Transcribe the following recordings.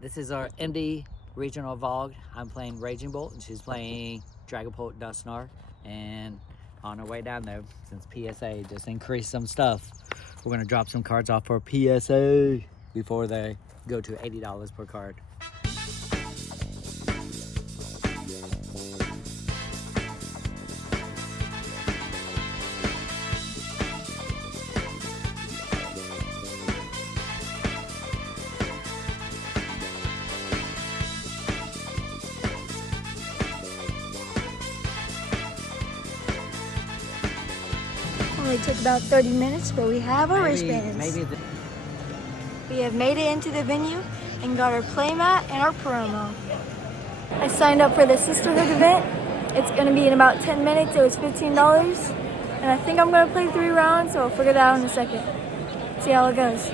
This is our MD regional vlog. I'm playing Raging Bolt and she's playing Dragapult Dusknoir. And on our way down there, since PSA just increased some stuff, we're gonna drop some cards off for PSA before they go to $80 per card. Only took about 30 minutes, but we have our wristbands. We have made it into the venue and got our playmat and our promo. I signed up for the Sisterhood event. It's going to be in about 10 minutes. It was $15. And I think I'm going to play 3 rounds, so I'll figure that out in a second. See how it goes.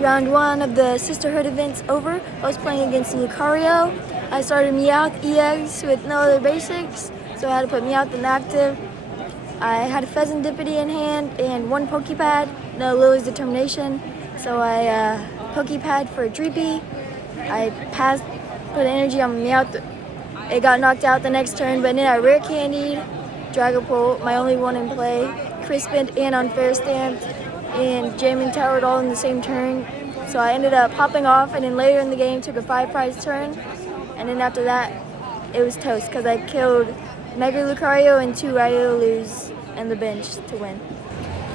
Round 1 of the Sisterhood event's over. I was playing against Lucario. I started Meowth EX with no other basics, so I had to put Meowth in active. I had a Pheasantipity in hand and 1 Pokepad, no Lily's Determination. So I Pokepad for a Dreepy. I passed, put energy on Meowth. It got knocked out the next turn, but then I rare candied Dragapult, my only one in play, Crispin and Unfair Stamped, and Jamming Towered all in the same turn. So I ended up popping off, and then later in the game took a 5-prize turn, and then after that it was toast because I killed Mega Lucario and 2 Riolus and the bench to win.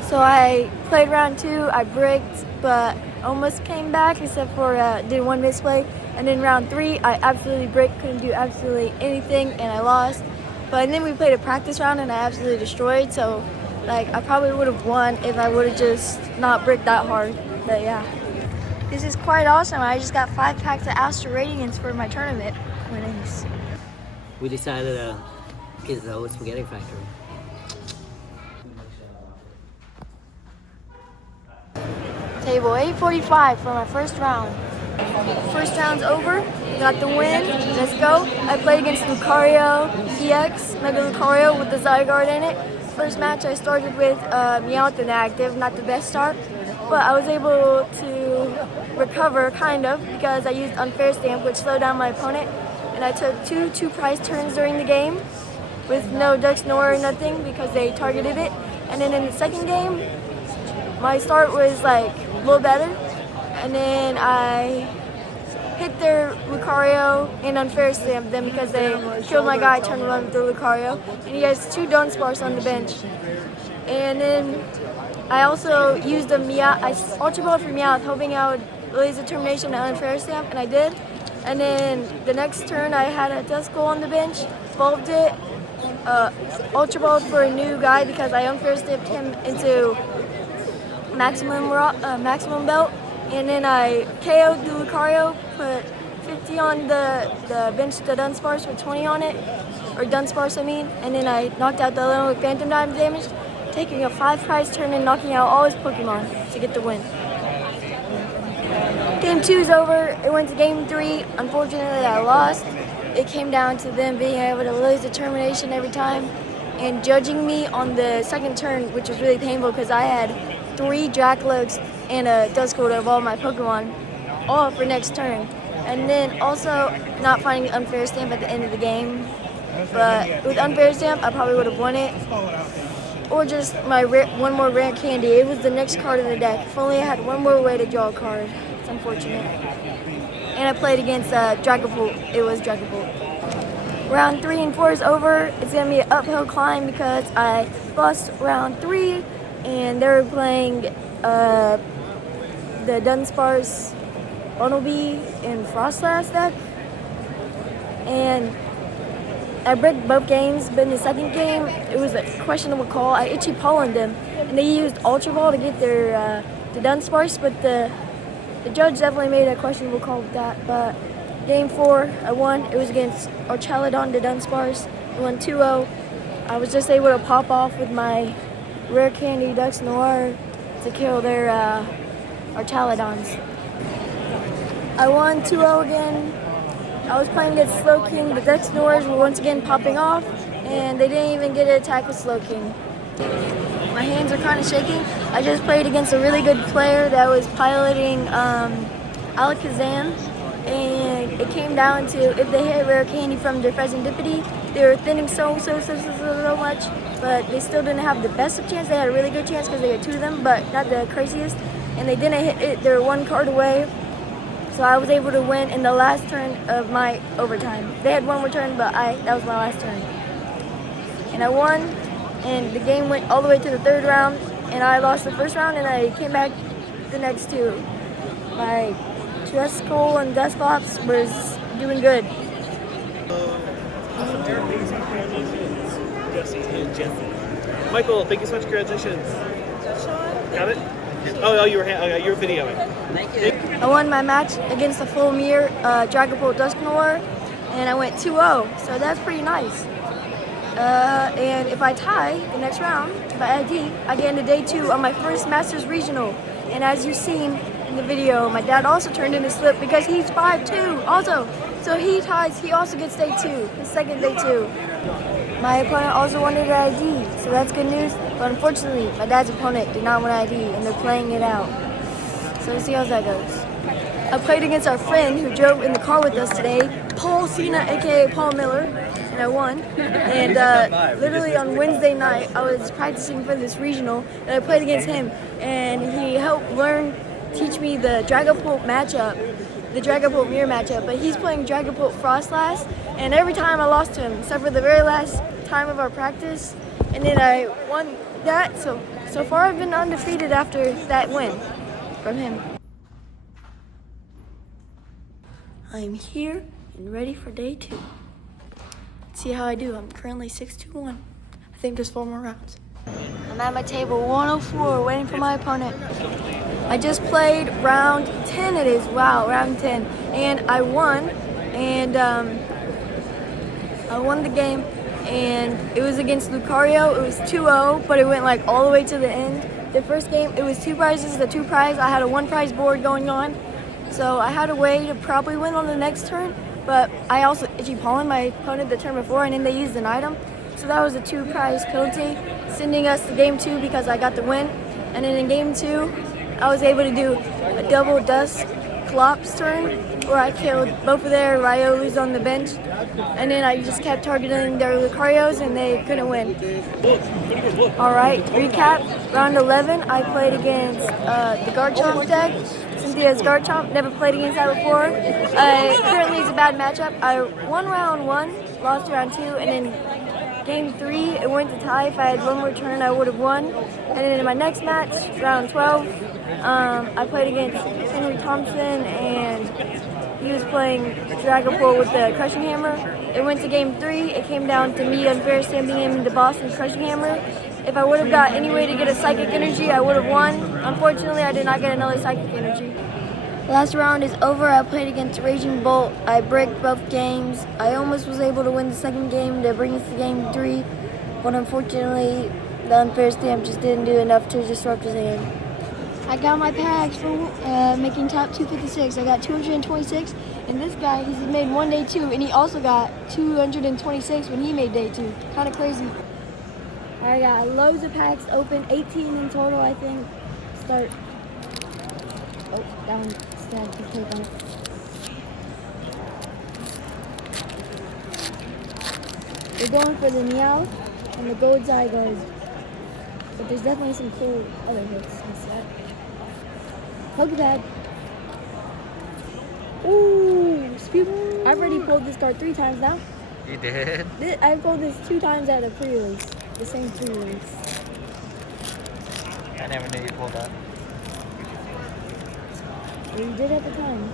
So I played round 2, I bricked, but almost came back except for did 1 misplay. And then round 3, I absolutely bricked, couldn't do absolutely anything, and I lost. But then we played a practice round and I absolutely destroyed, so like I probably would have won if I would have just not bricked that hard. But yeah. This is quite awesome. I just got 5 packs of Astro Radiance for my tournament winnings. We decided to get the old spaghetti factory. Table 845 for my first round. First round's over, got the win, let's go. I played against Lucario EX, Mega Lucario with the Zygarde in it. First match I started with Meowth inactive, not the best start, but I was able to recover kind of because I used Unfair Stamp, which slowed down my opponent, and I took 2 2-prize turns during the game with no Dusknoir or nothing because they targeted it. And then in the second game, my start was like a little better, and then I hit their Lucario and Unfair Stamp them because they killed my guy, turned around with their Lucario, and he has 2 Dunsparce on the bench. And then I also used a Meowth, I Ultra Ball for Meowth, hoping I would Lily's Determination and Unfair Stamp, and I did. And then the next turn I had a Duskull on the bench, evolved it, Ultra Balled for a new guy because I Unfair Stamped him into maximum belt, and then I KO'd the Lucario, put 50 on the bench to Dunsparce with 20 on it, or Dunsparce I mean, and then I knocked out the other one with Phantom Dive damage, taking a 5-prize turn and knocking out all his Pokemon to get the win. Game 2 is over, it went to game 3, unfortunately I lost. It came down to them being able to lose determination every time and judging me on the second turn, which was really painful because I had 3 Jackalogs and a Duskull to evolve my Pokemon, all for next turn. And then also not finding an Unfair Stamp at the end of the game. But with Unfair Stamp, I probably would have won it. Or just my one more rare candy. It was the next card in the deck. If only I had one more way to draw a card. It's unfortunate. And I played against Dragapult. It was Dragapult. Round 3 and 4 is over. It's going to be an uphill climb because I lost round 3. And they were playing the Dunsparce, Bunnelby, and Frostlass deck. And I bricked both games, but in the second game, it was a questionable call. I Itchy Pollened them, and they used Ultra Ball to get their the Dunsparce, but the judge definitely made a questionable call with that. But game 4, I won. It was against Archaladon to Dunsparce. I won 2-0. I was just able to pop off with my rare candy Dusknoir to kill their Archaladons. I won 2-0 again. I was playing against Slowking. The Dusknoirs were once again popping off, and they didn't even get an attack with Slowking. My hands are kind of shaking. I just played against a really good player that was piloting Alakazam, and it came down to if they hit rare candy from their serendipity, they were thinning so much, but they still didn't have the best of chance. They had a really good chance because they had 2 of them, but not the craziest, and they didn't hit it. They were 1 card away, so I was able to win in the last turn of my overtime. They had 1 more turn, but that was my last turn, and I won, and the game went all the way to the 3rd round, and I lost the 1st round, and I came back the next 2. My dress school and desk ops was doing good. Michael, thank you so much. Congratulations. Got it? Oh, you were videoing. Thank you. I won my match against the full mirror Dragapult Dusknoir, and I went 2-0, so that's pretty nice. And if I tie the next round, if I ID, I get into day 2 on my first Masters Regional. And as you've seen in the video, my dad also turned in his slip because he's 5'2" also. So he ties, he also gets day 2, his second day 2. My opponent also wanted an ID, so that's good news. But unfortunately, my dad's opponent did not want an ID, and they're playing it out. So we'll see how that goes. I played against our friend who drove in the car with us today, Paul Cena, aka Paul Miller, and I won. And literally on Wednesday night, I was practicing for this regional, and I played against him, and he helped teach me the Dragapult matchup, the Dragapult mirror matchup, but he's playing Dragapult Frostlass, and every time I lost to him, except for the very last time of our practice, and then I won that, so far I've been undefeated after that win from him. I'm here and ready for day 2. Let's see how I do. I'm currently 6-2-1. I think there's 4 more rounds. I'm at my table 104 waiting for my opponent. I just played round 10 it is. Wow, round 10. And I won. And I won the game. And it was against Lucario. It was 2-0, but it went like all the way to the end. The first game, it was 2 prizes, the 2 prize. I had a 1 prize board going on. So I had a way to probably win on the next turn. But I also Itchy Pollen my opponent the turn before, and then they used an item. So that was a 2 prize penalty, sending us to game 2 because I got the win. And then in game 2, I was able to do a double Dusk Clops turn where I killed both of their Riolus on the bench. And then I just kept targeting their Lucarios and they couldn't win. Alright, recap. Round 11, I played against the Garchomp deck. Cynthia's Garchomp, never played against that before. Apparently it's a bad matchup. I won round 1, lost round 2, and then game 3, it went to tie. If I had 1 more turn, I would have won. And then in my next match, round 12, I played against Henry Thompson, and he was playing Dragapult with the Crushing Hammer. It went to game 3. It came down to me unfair stamping him into Boston's Crushing Hammer. If I would have got any way to get a Psychic Energy, I would have won. Unfortunately, I did not get another Psychic Energy. Last round is over. I played against Raging Bolt. I bricked both games. I almost was able to win the second game to bring us to game 3, but unfortunately, the unfair stamp just didn't do enough to disrupt his hand. I got my packs for making top 256. I got 226, and this guy, he's made one day 2, and he also got 226 when he made day 2. Kind of crazy. I got loads of packs open, 18 in total, I think. Start. Oh, that one still has some tape on it. We're going for the Meow and the Gold Zygarde. But there's definitely some cool other hits in this set. Pokepad. Ooh, Spew. I've already pulled this card 3 times now. You did? I pulled this 2 times at a pre-release. The same pre-release. I never knew you pulled that. Well, you did at the time.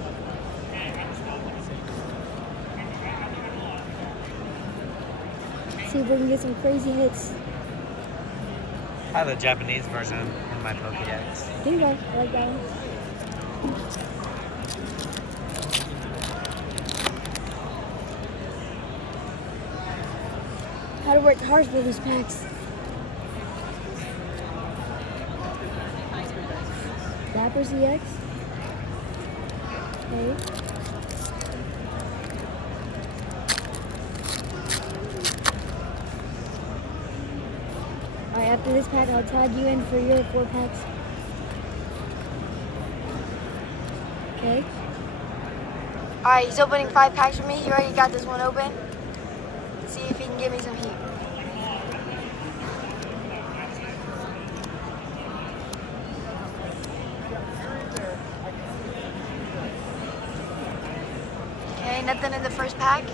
See if we can get some crazy hits. I have a Japanese version in my Pokédex. Dingo, I like that one. How to work hard for these packs. Dapper ZX. Okay. Alright, after this pack, I'll tag you in for your 4 packs. Okay. Alright, he's opening 5 packs for me. He already got this one open. Let's see if he can give me some heat. Okay, nothing in the first pack.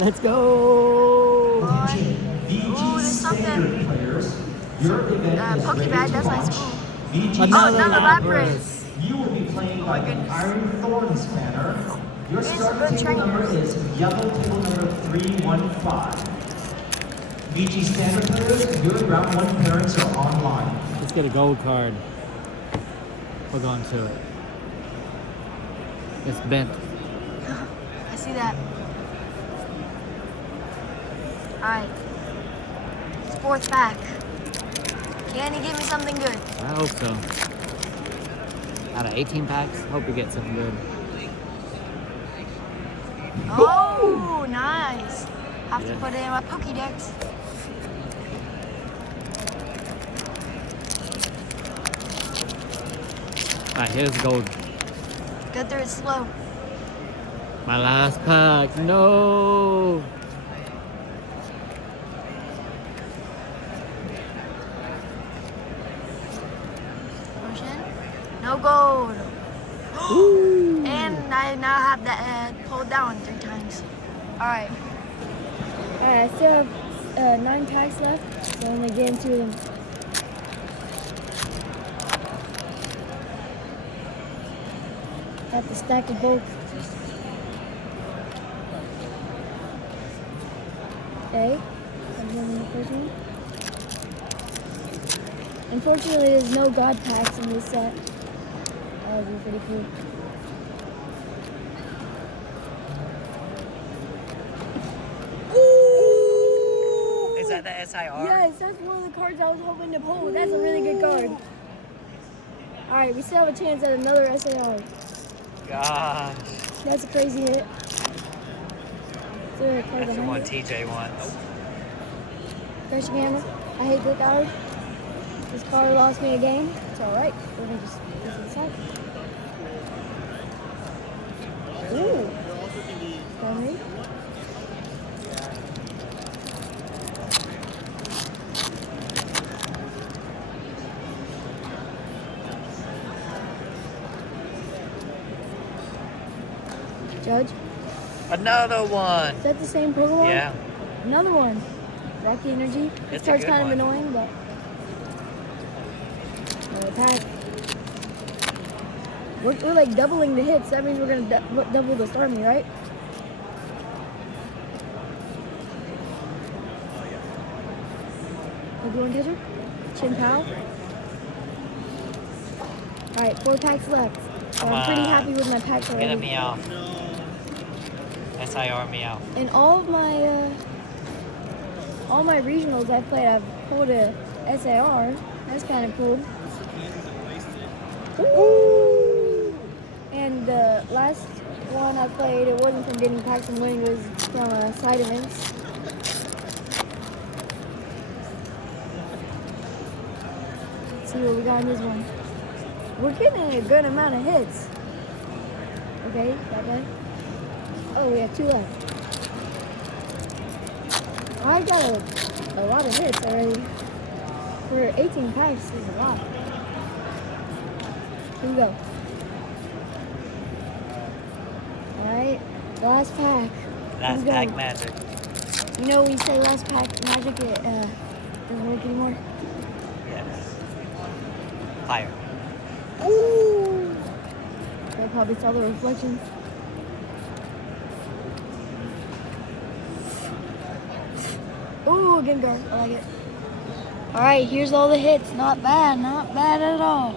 Let's go! Ooh, there's something. Pokebad, that's nice. Ooh. Another Lapras. You will be playing by the Iron Thorns banner. Your These are starting good table number trainers. is yellow table number 315. VG standard players, your round 1 parents are online. Let's get a gold card. Hold on to it. It's bent. I see that. Alright. It's 4th pack. Can he give me something good? I hope so. Out of 18 packs, hope we get something good. Oh, nice. Have to put it in my Pokédex. Alright, here's gold. Go through it slow. My last pack. No! Motion. No gold. And I now have that pulled down 3 times. Alright. Alright, I still have 9 packs left, so I'm gonna get into them. Have to stack them both. Okay, I'm doing the first one. Unfortunately, there's no God packs in this set. That would be pretty cool. Is that the SIR? Yes, that's one of the cards I was hoping to pull. That's a really good card. Alright, we still have a chance at another SAR. Gosh. That's a crazy hit. Is there a card That's the behind one it? TJ wants. Crushing Hammer. I hate that card. This card lost me a game. It's alright. We're gonna just put it to the side. Ooh. Got me. Judge. Another one. Is that the same Pokemon? Yeah. Another one. Rocky Energy. This It's a card's good kind of one. annoying, but another pack. We're like doubling the hits. That means we're gonna double the Starmie, right? Pokemon catcher. Chin-Pow. Alright, 4 packs left. So Come I'm pretty on. happy with my packs Get a already. meow. SIR meow. In all of my regionals I've played, I've pulled a SAR. That's kind of cool. Ooh. And the last one I played, it wasn't from getting packs and winning, it was from side events. Let's see what we got in this one. We're getting a good amount of hits. Okay, that guy. Oh, we have 2 left. I got a lot of hits already. For 18 packs, is a lot. Here we go. Alright, last pack. Last Here we pack go. magic. You know when you say last pack magic, it doesn't work anymore? Yes. Fire. Ooh! That probably saw the reflection. Ooh, Gengar. I like it. Alright, here's all the hits. Not bad at all.